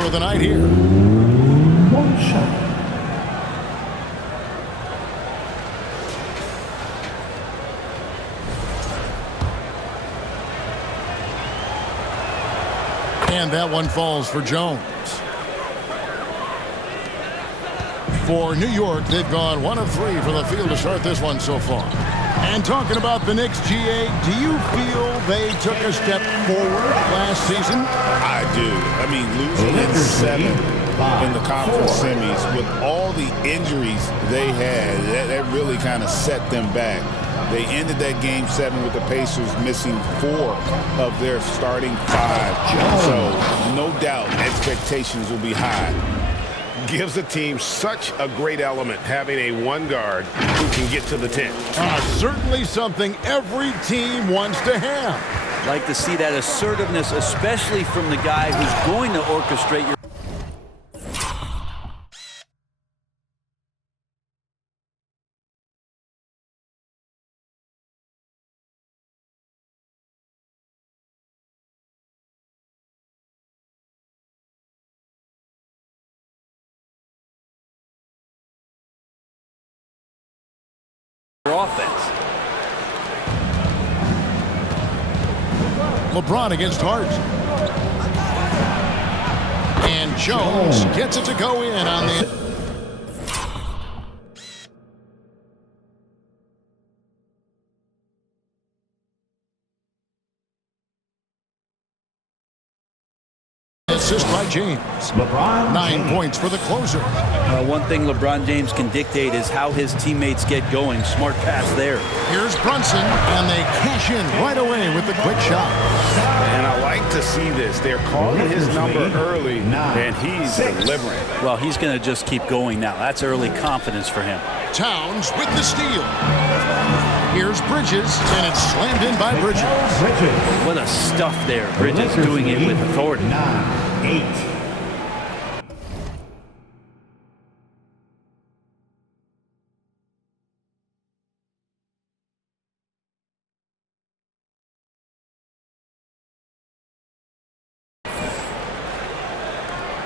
closer of the night here. One shot. And that one falls for Jones. For New York, they've gone 1 of 3 from the field to start this one so far. And talking about the Knicks, GA, do you feel they took a step forward last season? I do. I mean, losing in 7 in the conference semis with all the injuries they had, that really kind of set them back. They ended that game 7 with the Pacers missing 4 of their starting 5. So no doubt expectations will be high. Gives the team such a great element having a one guard who can get to the 10. Certainly something every team wants to have. Like to see that assertiveness, especially from the guy who's going to orchestrate your... offense. LeBron against Hart. And Jones gets it to go in on the... assist by James. LeBron 9 points for the closer. One thing LeBron James can dictate is how his teammates get going. Smart pass there. Here's Brunson, and they cash in right away with the quick shot. And I like to see this. They're calling his number early, and he's delivering. Well, he's going to just keep going now. That's early confidence for him. Towns with the steal. Here's Bridges, and it's slammed in by Bridges. What a stuff there. Bridges doing it with authority. 9-8.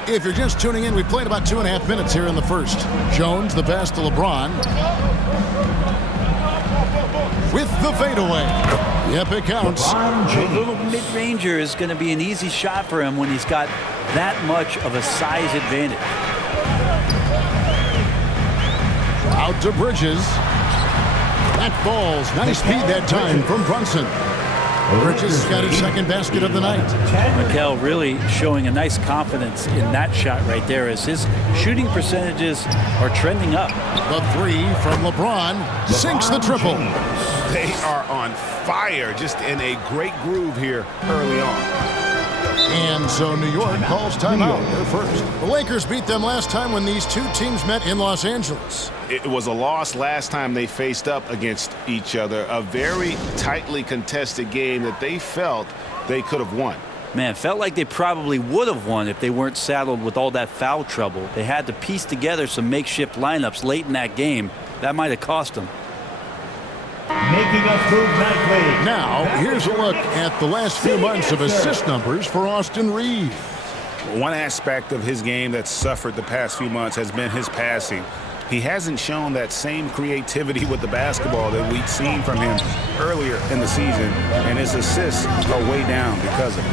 If you're just tuning in, we played about 2.5 minutes here in the first. Jones, the pass to LeBron. With the fadeaway. Yep, it counts. A little mid-ranger is going to be an easy shot for him when he's got that much of a size advantage. Out to Bridges. That falls. Nice speed that time from Brunson. Bridges got his second basket of the night. Mikel really showing a nice confidence in that shot right there as his shooting percentages are trending up. The 3 from LeBron sinks the triple. They are on fire, just in a great groove here early on. And so New York calls timeout. They're first. The Lakers beat them last time when these two teams met in Los Angeles. It was a loss last time they faced up against each other. A very tightly contested game that they felt they could have won. Man, felt like they probably would have won if they weren't saddled with all that foul trouble. They had to piece together some makeshift lineups late in that game. That might have cost them. Making us move nightly. Now, here's a look at the last few months of assist numbers for Austin Reeves. One aspect of his game that's suffered the past few months has been his passing. He hasn't shown that same creativity with the basketball that we'd seen from him earlier in the season, and his assists are way down because of it.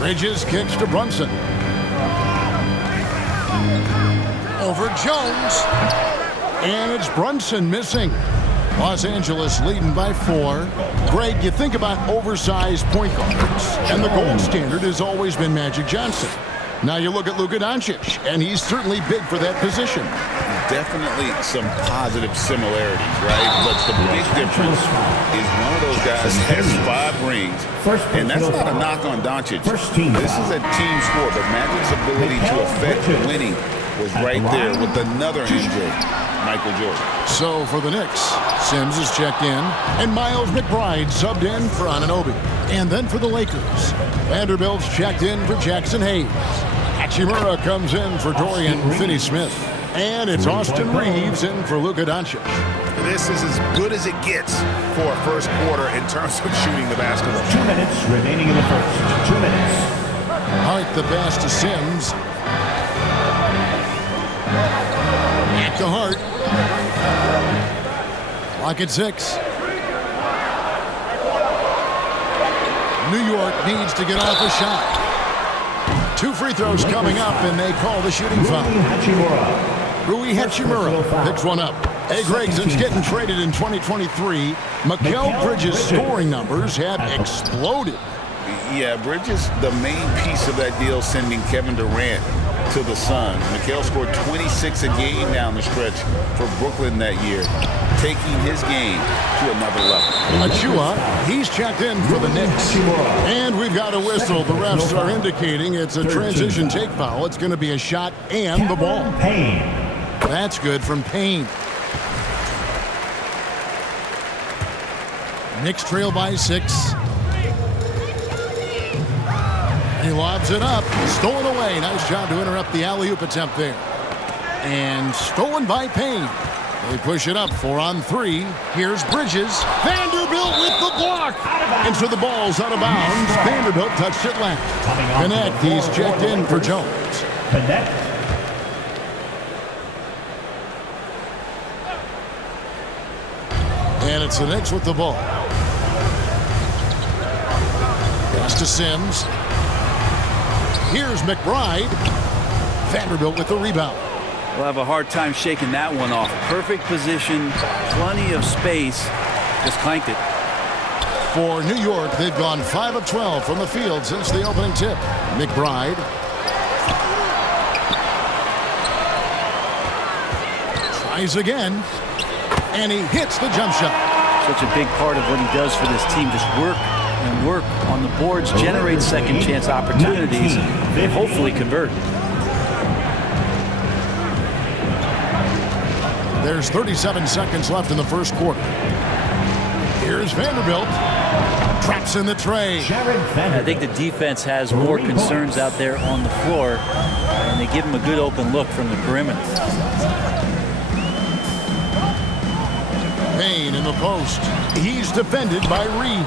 Bridges kicks to Brunson. Over Jones. And it's Brunson missing. Los Angeles leading by 4. Greg, you think about oversized point guards, and the gold standard has always been Magic Johnson. Now you look at Luka Doncic, and he's certainly big for that position. Definitely some positive similarities, right? But the big difference is one of those guys has 5 rings, and that's not a knock on Doncic. This is a team sport, but Magic's ability to affect winning was right there with another injury, Michael Jordan. So for the Knicks, Sims is checked in, and Miles McBride subbed in for Anunoby. And then for the Lakers, Vanderbilt's checked in for Jackson Hayes. Hachimura comes in for Dorian Finney-Smith. And it's Austin Reeves in for Luka Doncic. This is as good as it gets for a first quarter in terms of shooting the basketball. 2 minutes remaining in the first. 2 minutes. Hart the pass to Sims. Back to Hart. Clock at 6. New York needs to get off a shot. 2 free throws coming up, and they call the shooting foul. Rui Hachimura picks one up. Hey, Greg, since getting traded in 2023, Mikal Bridges' scoring numbers have exploded. Yeah, Bridges, the main piece of that deal, sending Kevin Durant to the Suns. Mikal scored 26 a game down the stretch for Brooklyn that year, taking his game to another level. Achua, he's checked in for the Knicks. And we've got a whistle. The refs are indicating it's a transition take foul. It's going to be a shot and the ball. That's good from Payne. Knicks trail by 6. He lobs it up. Stolen away. Nice job to interrupt the alley-oop attempt there. And stolen by Payne. They push it up 4 on 3. Here's Bridges. Vanderbilt with the block. And so the ball's out of bounds. Vanderbilt touched it left. Connect. He's checked in for Jones. And it's the Knicks with the ball. Pass to Sims. Here's McBride. Vanderbilt with the rebound. We'll have a hard time shaking that one off. Perfect position, plenty of space. Just clanked it. For New York, they've gone 5 of 12 from the field since the opening tip. McBride. Tries again. And he hits the jump shot. Such a big part of what he does for this team. Just work and work on the boards, generate second chance opportunities, and hopefully convert. There's 37 seconds left in the first quarter. Here's Vanderbilt. Traps in the tray. I think the defense has more concerns out there on the floor, and they give him a good open look from the perimeter. Payne in the post. He's defended by Reed.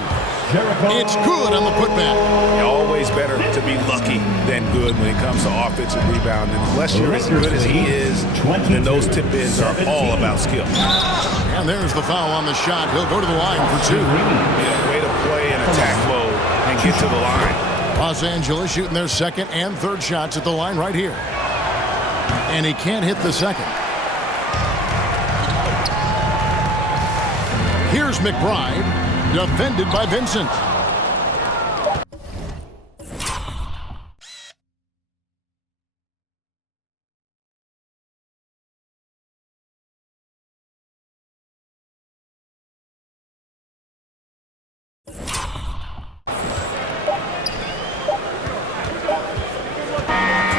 It's good on the putback. Always better to be lucky than good when it comes to offensive rebound. And unless you're as good as he is, then those tip-ins are all about skill. And there's the foul on the shot. He'll go to the line for 2. Yeah, way to play and attack low and get to the line. Los Angeles shooting their second and third shots at the line right here. And he can't hit the second. Here's McBride, defended by Vincent.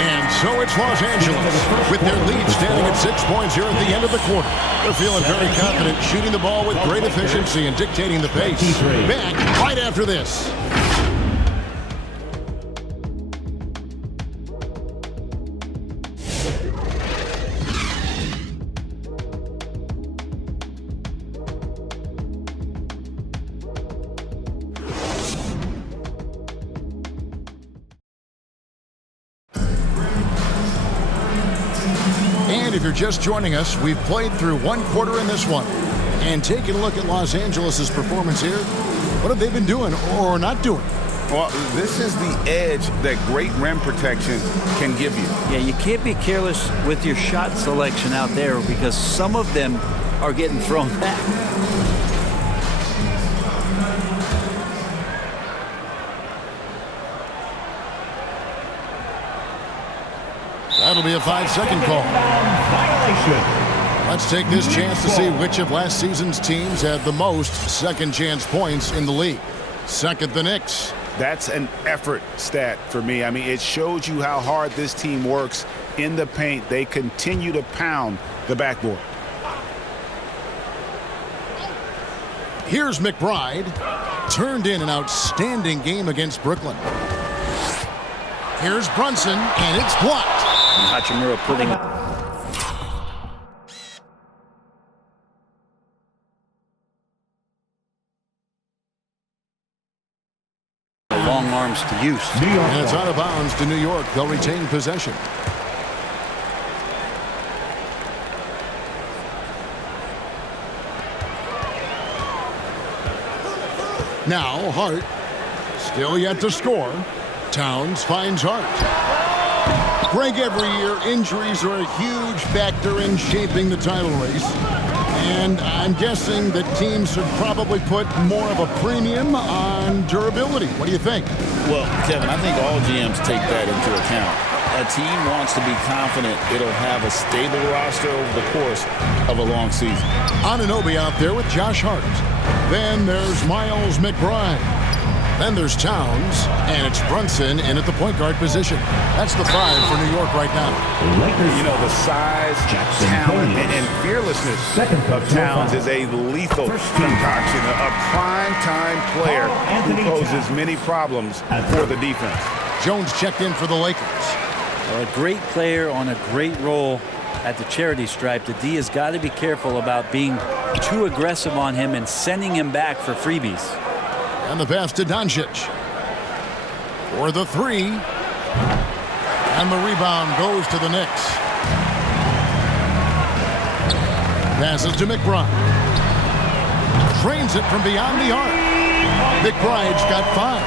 And so it's Los Angeles with their lead standing at 6 points here at the end of the quarter. They're feeling very confident, shooting the ball with great efficiency and dictating the pace. Back right after this. And if you're just joining us, we've played through one quarter in this one. And taking a look at Los Angeles' performance here, what have they been doing or not doing? Well, this is the edge that great rim protection can give you. Yeah, you can't be careless with your shot selection out there because some of them are getting thrown back. That'll be a 5-second call. Let's take this chance to see which of last season's teams had the most second chance points in the league. Second, the Knicks. That's an effort stat for me. I mean, it shows you how hard this team works in the paint. They continue to pound the backboard. Here's McBride. Turned in an outstanding game against Brooklyn. Here's Brunson, and it's blocked. Hachimura putting a long arm arms to use. New York And it's ball. out of bounds to New York. They'll retain possession. Now Hart, still yet to score. Towns finds Hart. Greg, every year injuries are a huge factor in shaping the title race. And I'm guessing that teams should probably put more of a premium on durability. What do you think? Well, Kevin, I think all GMs take that into account. A team wants to be confident it'll have a stable roster over the course of a long season. Anunoby out there with Josh Hart. Then there's Miles McBride. Then there's Towns, and it's Brunson in at the point guard position. That's the 5 for New York right now. The Lakers. You know, the size, Jackson talent, Williams. and fearlessness Second of Towns is a lethal First team. concoction, a prime-time player who Anthony poses Towns. many problems for the defense. Jones checked in for the Lakers. Well, a great player on a great role at the charity stripe. The D has got to be careful about being too aggressive on him and sending him back for freebies. And the pass to Doncic. For the 3. And the rebound goes to the Knicks. Passes to McBride. Trains it from beyond the arc. McBride's got 5.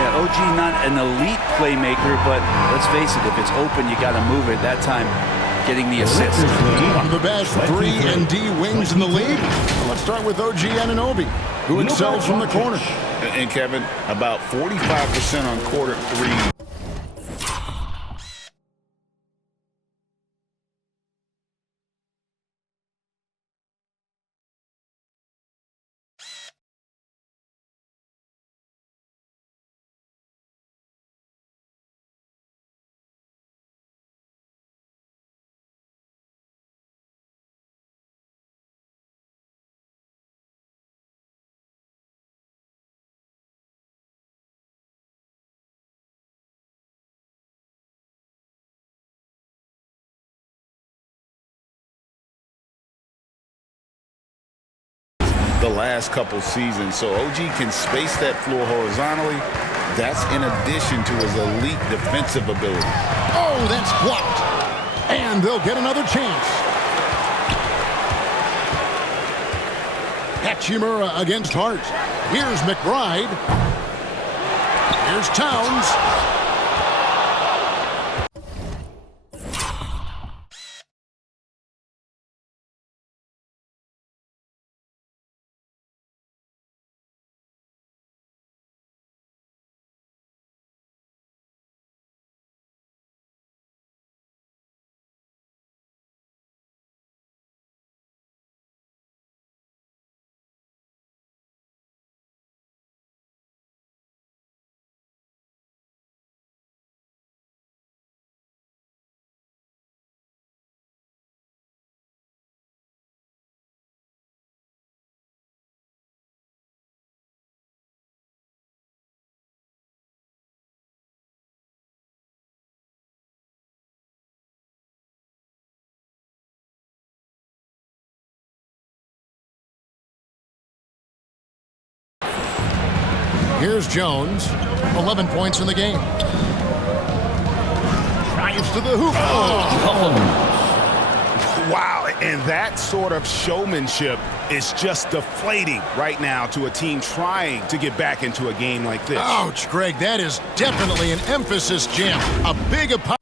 Yeah, OG not an elite playmaker, but let's face it, if it's open, you got to move it. That time, getting the assist. One of the best 3 and D wings in the league. Well, let's start with OG Anunoby, who excels from the corner. And Kevin, about 45% on quarter 3. The last couple seasons, so OG can space that floor horizontally. That's in addition to his elite defensive ability. Oh, that's blocked. And they'll get another chance. Hachimura against Hart. Here's McBride. Here's Towns. Here's Jones. 11 points in the game. Drives to the hoop. Wow, and that sort of showmanship is just deflating right now to a team trying to get back into a game like this. Ouch, Greg. That is definitely an emphasis jam. A big opponent.